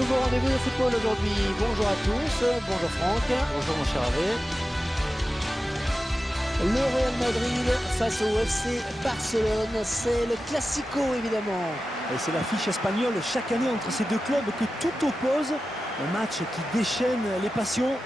Nouveau rendez-vous de football aujourd'hui. Bonjour à tous, bonjour Franck. Bonjour mon cher Hervé. Le Real Madrid face au FC Barcelone, c'est le Classico évidemment. Et c'est l'affiche espagnole chaque année entre ces deux clubs que tout oppose. Un match qui déchaîne les passions.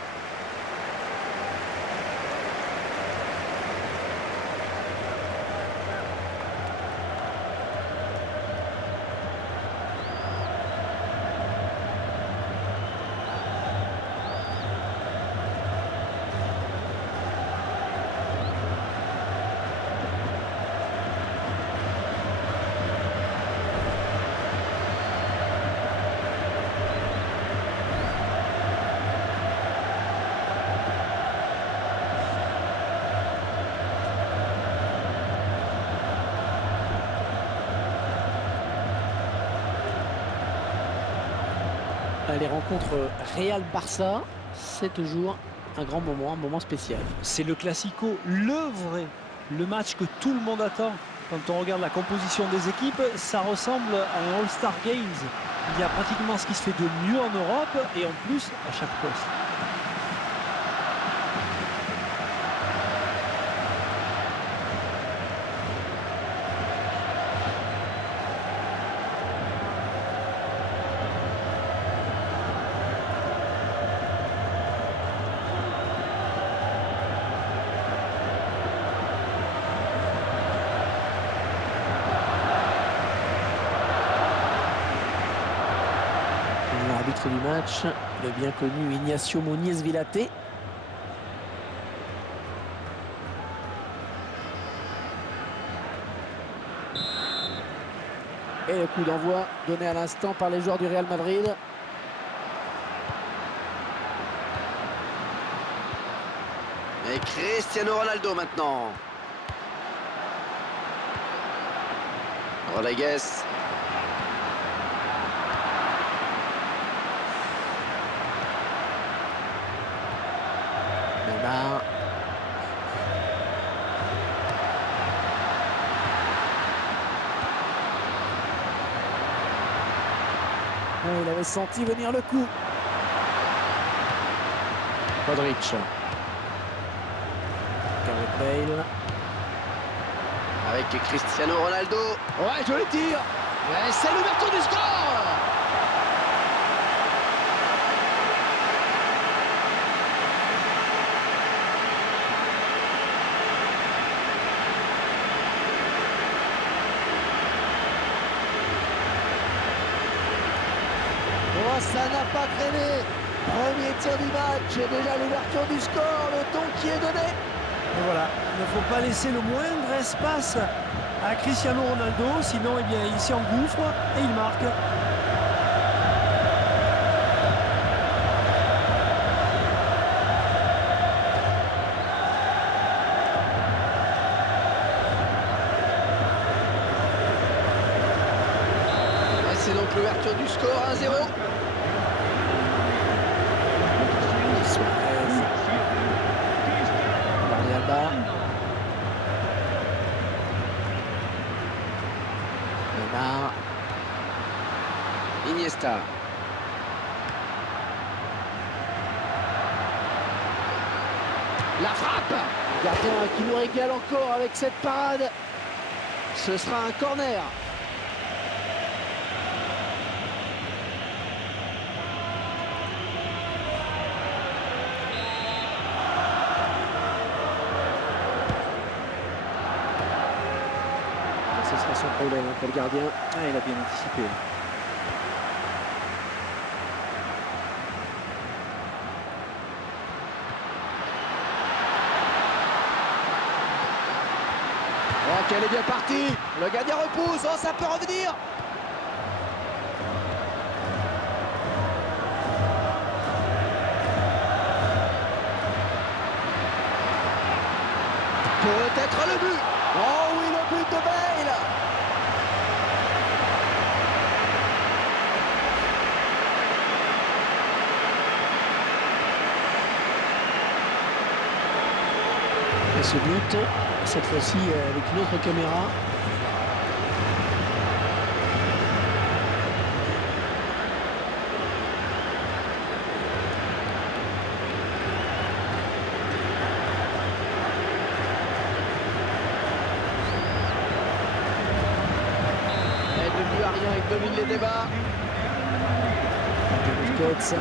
Les rencontres Real-Barça, c'est toujours un grand moment, un moment spécial. C'est le Classico, le vrai. Le match que tout le monde attend. Quand on regarde la composition des équipes, ça ressemble à un All-Star Games. Il y a pratiquement ce qui se fait de mieux en Europe et en plus à chaque poste. L'arbitre du match, le bien connu Ignacio Muniz Villaté. Et le coup d'envoi donné à l'instant par les joueurs du Real Madrid. Et Cristiano Ronaldo maintenant. Rodriguez. Neymar. Il avait senti venir le coup. Modric. Gareth Bale. Avec Cristiano Ronaldo. Ouais, joli tir. Ouais, c'est l'ouverture du score. Oh, ça n'a pas traîné. Premier tir du match et déjà l'ouverture du score, le ton qui est donné. Et voilà, il ne faut pas laisser le moindre espace à Cristiano Ronaldo, sinon eh bien, il s'y engouffre et il marque. Et c'est donc l'ouverture du score 1-0. Alba. Neymar. Iniesta. La frappe. Gardien qui nous régale encore avec cette parade. Ce sera un corner. Ce sera son problème pour le gardien. Ah, il a bien anticipé. Oh, qu'elle est bien partie. Le gardien repousse. Oh, ça peut revenir. Peut-être le but. Oh oui, le but de Bale. Et ce but, cette fois-ci avec une autre caméra. il les débat. Busquets.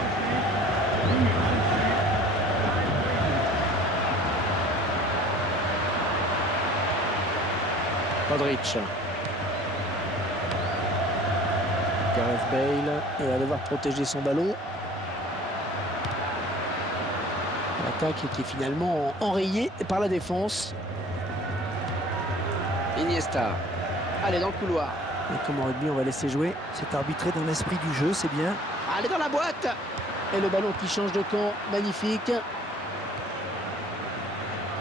Modric. Gareth Bale, il va devoir protéger son ballon. L'attaque qui est finalement enrayée par la défense. Iniesta. Allez, dans le couloir. Et comme en rugby, on va laisser jouer. C'est arbitré dans l'esprit du jeu, c'est bien. Allez, dans la boîte. Et le ballon qui change de camp, magnifique.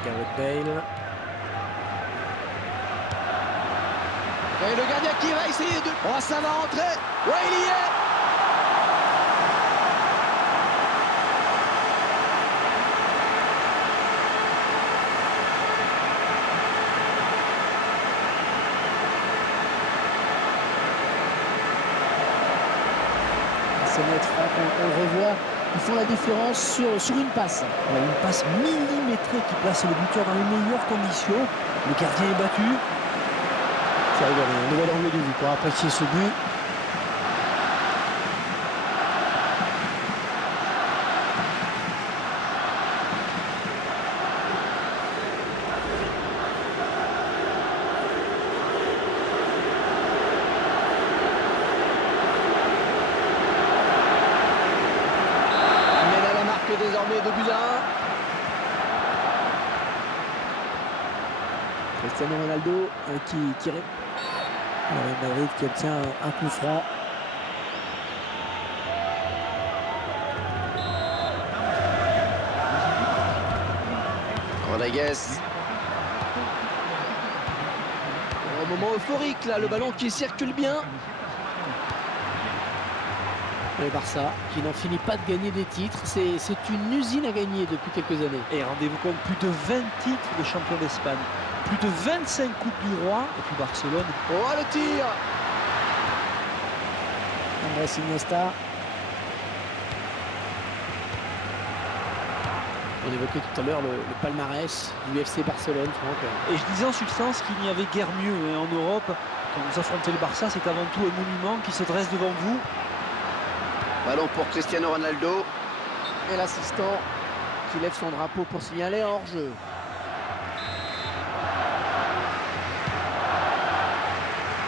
Gareth Bale. Et le gardien qui va essayer de... Oh, ça va rentrer. Ouais, il y est. C'est net, Franck, on le revoit. Ils font la différence sur une passe. Ouais, une passe millimétrée qui place le buteur dans les meilleures conditions. Le gardien est battu. Ça rigole, un nouvel angle de vue pour apprécier ce but. Désormais 2 buts à 1. Cristiano Ronaldo qui Madrid qui obtient un coup franc. Rodriguez. Un moment euphorique là, le ballon qui circule bien. Le Barça qui n'en finit pas de gagner des titres. C'est une usine à gagner depuis quelques années. Et rendez-vous compte, plus de 20 titres de champion d'Espagne, plus de 25 Coupes du Roi, et puis Barcelone. Oh, le tir. Andrés Iniesta. On évoquait tout à l'heure le palmarès du FC Barcelone, Franck. Et je disais en substance qu'il n'y avait guère mieux en Europe. Quand vous affrontez le Barça, c'est avant tout un monument qui se dresse devant vous. Ballon pour Cristiano Ronaldo. Et l'assistant qui lève son drapeau pour signaler hors-jeu.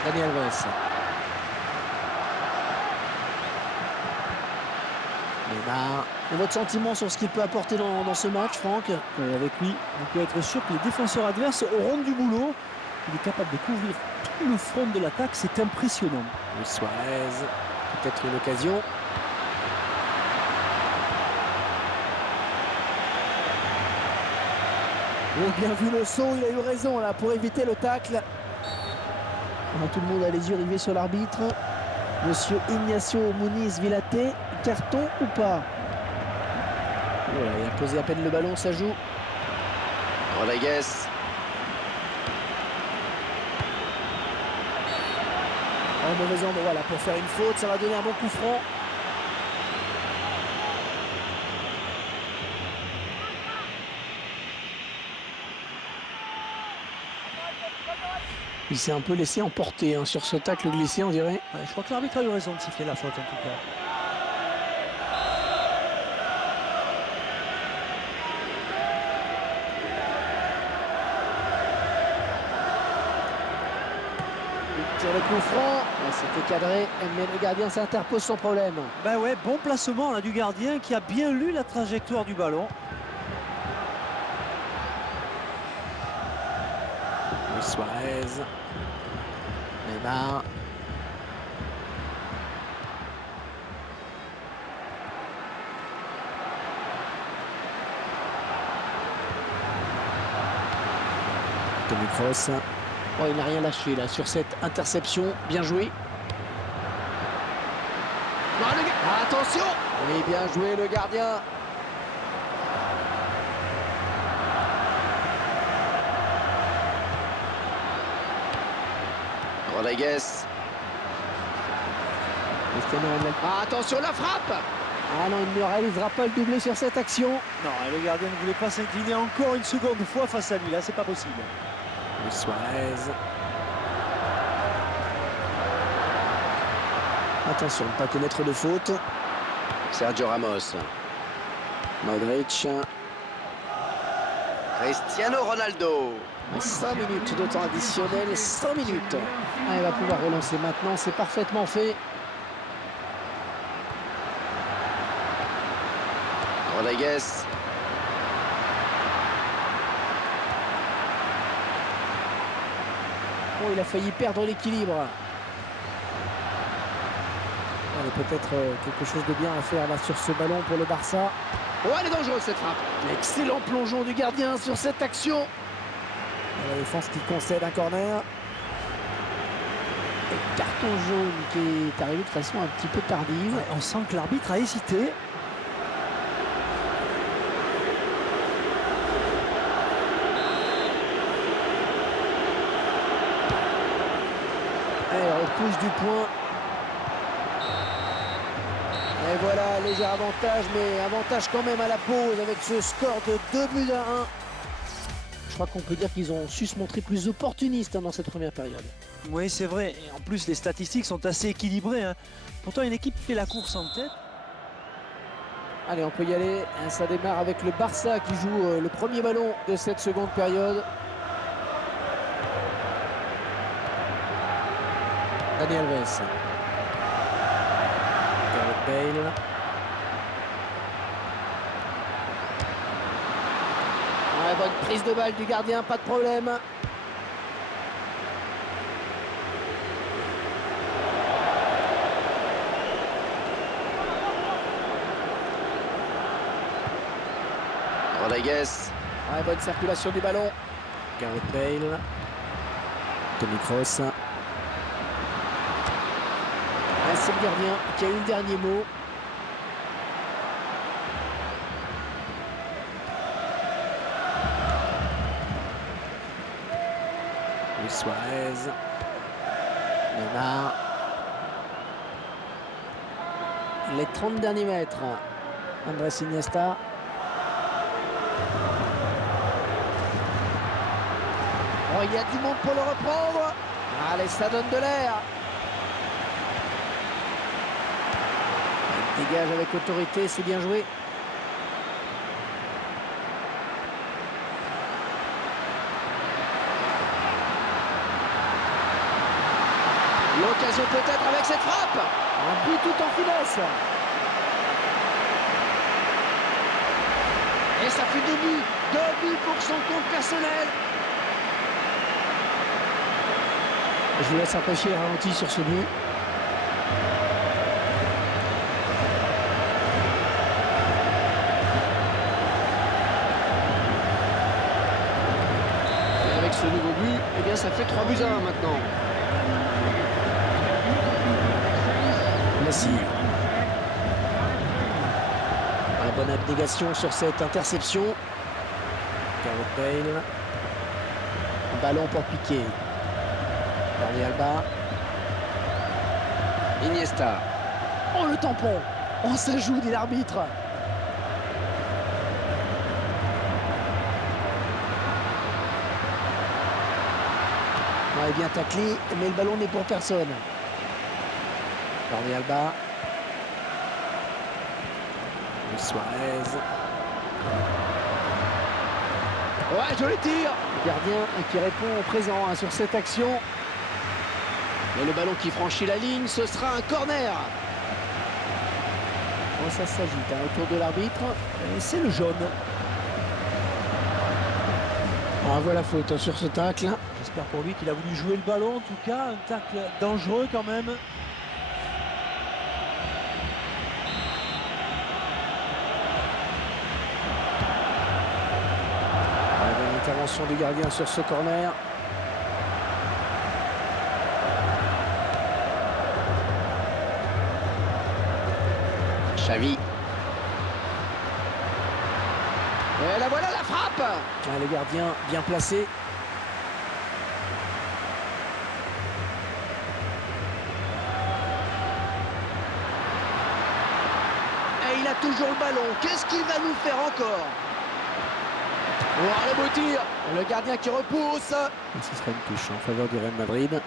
Dani Alves. Neymar. Et votre sentiment sur ce qu'il peut apporter dans ce match, Franck? Avec lui, vous pouvez être sûr que les défenseurs adverses auront du boulot. Il est capable de couvrir tout le front de l'attaque, c'est impressionnant. Luis Suarez, peut-être une occasion. Oh, bien vu le saut, il a eu raison là pour éviter le tacle. Tout le monde a les yeux rivés sur l'arbitre. Monsieur Ignacio Muniz Villate, carton ou pas? Voilà, il a posé à peine le ballon, ça joue. Rodriguez. En mauvais endroit là pour faire une faute, ça va donner un bon coup franc. Il s'est un peu laissé emporter sur ce tacle glissé, on dirait. Ouais, je crois que l'arbitre a eu raison de siffler la faute en tout cas. Il tire le coup franc. C'était cadré, mais le gardien s'interpose sans problème. Ben ouais, bon placement là du gardien qui a bien lu la trajectoire du ballon. Luis Suarez. Neymar. Toni Kroos. Oh, il n'a rien lâché là sur cette interception. Bien joué. Attention. Oui, bien joué le gardien. Rodriguez. Attention la frappe. Ah non, il ne réalisera pas le doublé sur cette action. Non, le gardien ne voulait pas s'incliner encore une seconde fois face à lui. Là, c'est pas possible. Luis Suarez. Attention, ne pas commettre de faute. Sergio Ramos. Modric. Cristiano Ronaldo. 5 minutes de temps additionnel, 5 minutes. Ah, il va pouvoir relancer maintenant, c'est parfaitement fait. Rodriguez. Oh, il a failli perdre l'équilibre. Peut-être quelque chose de bien à faire là sur ce ballon pour le Barça. Oh, elle est dangereuse cette frappe. Excellent plongeon du gardien sur cette action. La défense qui concède un corner. Et carton jaune qui est arrivé de façon un petit peu tardive. Ouais, on sent que l'arbitre a hésité. Allez, repousse du point. Et voilà, léger avantage, mais avantage quand même à la pause avec ce score de 2-1. Je crois qu'on peut dire qu'ils ont su se montrer plus opportunistes dans cette première période. Oui, c'est vrai. Et en plus, les statistiques sont assez équilibrées, hein. Pourtant, une équipe fait la course en tête. Allez, on peut y aller. Ça démarre avec le Barça qui joue le premier ballon de cette seconde période. Dani Alves. Gareth Bale. Ouais, bonne prise de balle du gardien, pas de problème. Rodriguez. Ouais, bonne circulation du ballon. Gareth Bale. Toni Kroos. Ouais, c'est le gardien qui a eu le dernier mot. Luis Suarez. Neymar. Les 30 derniers mètres. Andrés Iniesta. Oh, il y a du monde pour le reprendre. Allez, ça donne de l'air. Il dégage avec autorité, c'est bien joué. L'occasion peut-être avec cette frappe. Un but tout en finesse. Et ça fait 2 buts. 2 buts pour son compte personnel. Je vous laisse apprécier le ralenti sur ce but. Et avec ce nouveau but, eh bien ça fait 3 buts à 1 maintenant. Messi. La bonne abnégation sur cette interception. Gareth Bale. Ballon pour Piqué. Jordi Alba. Iniesta. Oh, le tampon. Oh, ça joue, dit l'arbitre. Ouais, bien taclé, mais le ballon n'est pour personne. Jordi Alba. Luis Suarez. Ouais, joli tir. Le gardien qui répond au présent sur cette action. Mais le ballon qui franchit la ligne, ce sera un corner. Oh, ça s'agite, un retour de l'arbitre. Et c'est le jaune. On voit la faute sur ce tacle. J'espère pour lui qu'il a voulu jouer le ballon. En tout cas, un tacle dangereux quand même. Bonne intervention du gardien sur ce corner. Xavi. Et là voilà la frappe. Ah, le gardien bien placé. Et il a toujours le ballon. Qu'est-ce qu'il va nous faire encore? Oh, le beau tir. Le gardien qui repousse. Et ce sera une touche en faveur du Real Madrid.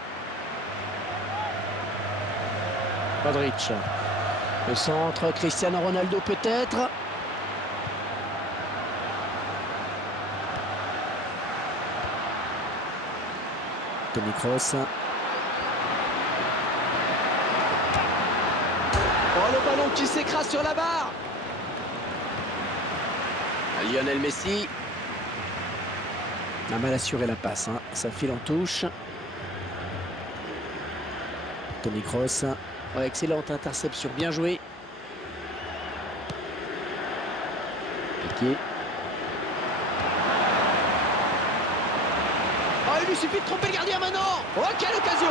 Modric. Le centre, Cristiano Ronaldo peut-être. Toni Kroos. Oh, le ballon qui s'écrase sur la barre. Lionel Messi. On a mal assuré la passe, hein. Ça file en touche. Toni Kroos. Oh, excellente interception, bien joué. Piqué. Oh, il lui suffit de tromper le gardien maintenant. Oh, quelle occasion!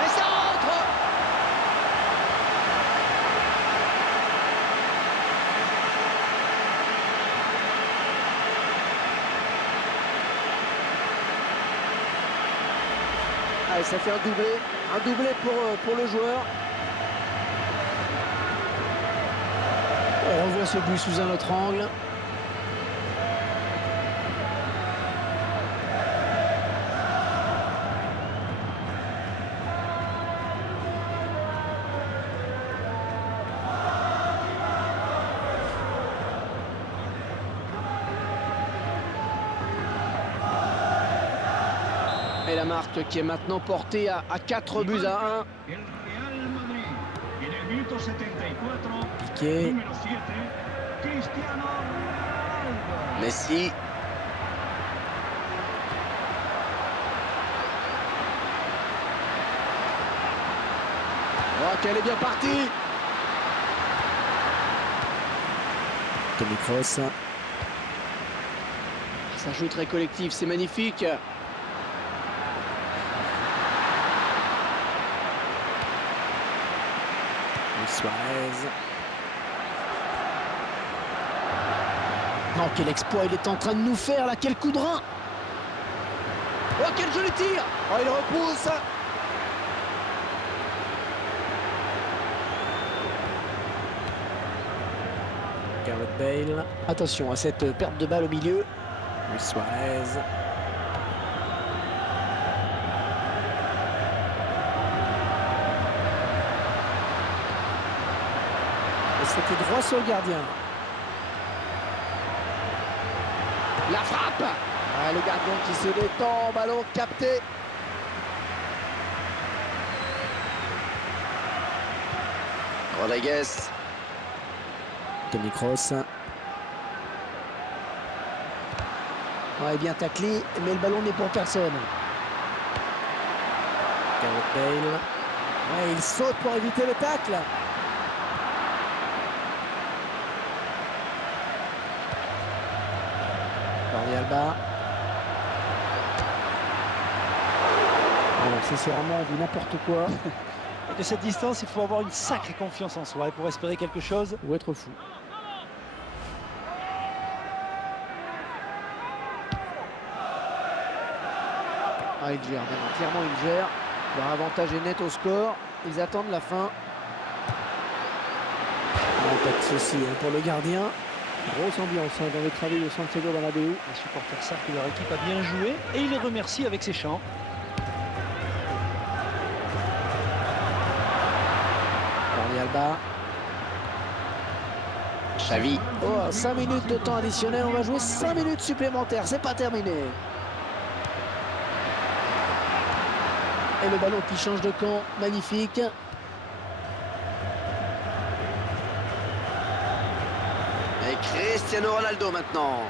Mais ça rentre! Allez, ça fait un doublé pour le joueur. On revoit ce but sous un autre angle. Et la marque qui est maintenant portée à 4 buts à 1. Piqué. Messi. Oh, qu'elle est bien partie. Toni Kroos. Ça joue très collectif, c'est magnifique. Suarez. Non, quel exploit il est en train de nous faire là, quel coup de rein. Oh, quel joli tir. Oh, il repousse. Gareth Bale. Attention à cette perte de balle au milieu. Suarez. C'était droit sur le gardien. La frappe. Ah, le gardien qui se détend, ballon capté. Rodriguez. Toni Kroos. Ouais, bien taclé, mais le ballon n'est pour personne. Gareth Bale. Ouais, il saute pour éviter le tacle. Jordi Alba. Alors, c'est vraiment du n'importe quoi. Et de cette distance, il faut avoir une sacrée confiance en soi pour espérer quelque chose. Ou être fou. Ah, il gère, maintenant. Clairement, il gère. Leur avantage est net au score. Ils attendent la fin. Pas de souci pour le gardien. Grosse ambiance dans les travaux de Santiago Bernabéu. Les supporters savent que leur équipe a bien joué et ils les remercient avec ces chants. Jordi Alba. Xavi. Oh, 5 minutes de temps additionnel. On va jouer 5 minutes supplémentaires. C'est pas terminé. Et le ballon qui change de camp. Magnifique. Et Cristiano Ronaldo maintenant.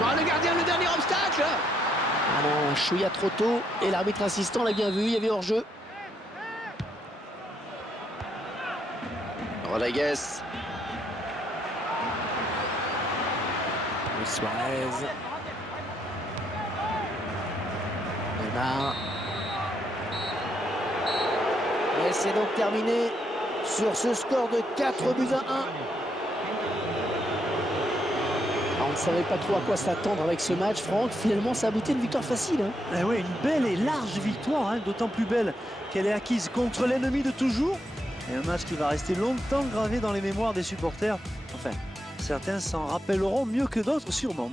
Bon, le gardien, le dernier obstacle. Ah non, un chouïa trop tôt. Et l'arbitre assistant l'a bien vu, il y avait hors-jeu. Rodriguez. Suarez. Neymar. Et c'est donc terminé sur ce score de 4 buts à 1. On ne savait pas trop à quoi s'attendre avec ce match, Franck. Finalement, ça a abouti à une victoire facile. Hein. Eh oui, une belle et large victoire, hein, d'autant plus belle qu'elle est acquise contre l'ennemi de toujours. Et un match qui va rester longtemps gravé dans les mémoires des supporters. Enfin, certains s'en rappelleront mieux que d'autres sûrement.